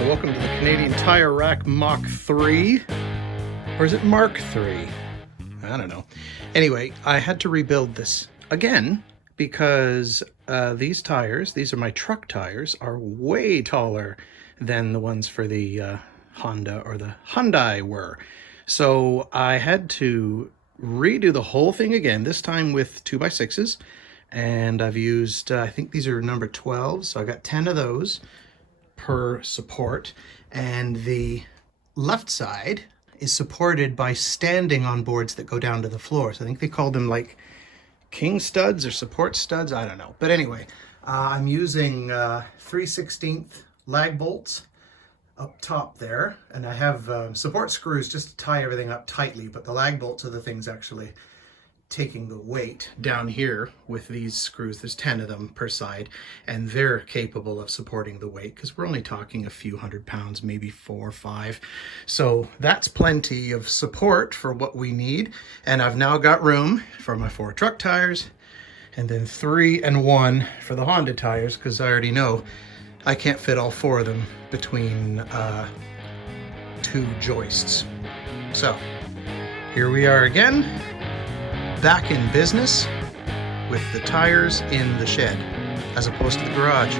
So welcome to the Canadian Tire Rack Mach 3. Or is it Mark 3? I don't know. Anyway, I had to rebuild this again because these tires, these are my truck tires, are way taller than the ones for the Honda or the Hyundai were. So I had to redo the whole thing again, this time with 2x6s. And I've used, I think these are number 12, so I got 10 of those per support, and the left side is supported by standing on boards that go down to the floor. So I think they call them like king studs or support studs, I don't know. But anyway, I'm using 3/16 lag bolts up top there, and I have support screws just to tie everything up tightly, but the lag bolts are the things actually taking the weight down here with these screws. There's 10 of them per side, and they're capable of supporting the weight because we're only talking a few £100, maybe 4 or 5. So that's plenty of support for what we need. And I've now got room for my 4 truck tires, and then 3 and 1 for the Honda tires, because I already know I can't fit all 4 of them between 2 joists. So here we are again, back in business with the tires in the shed as opposed to the garage.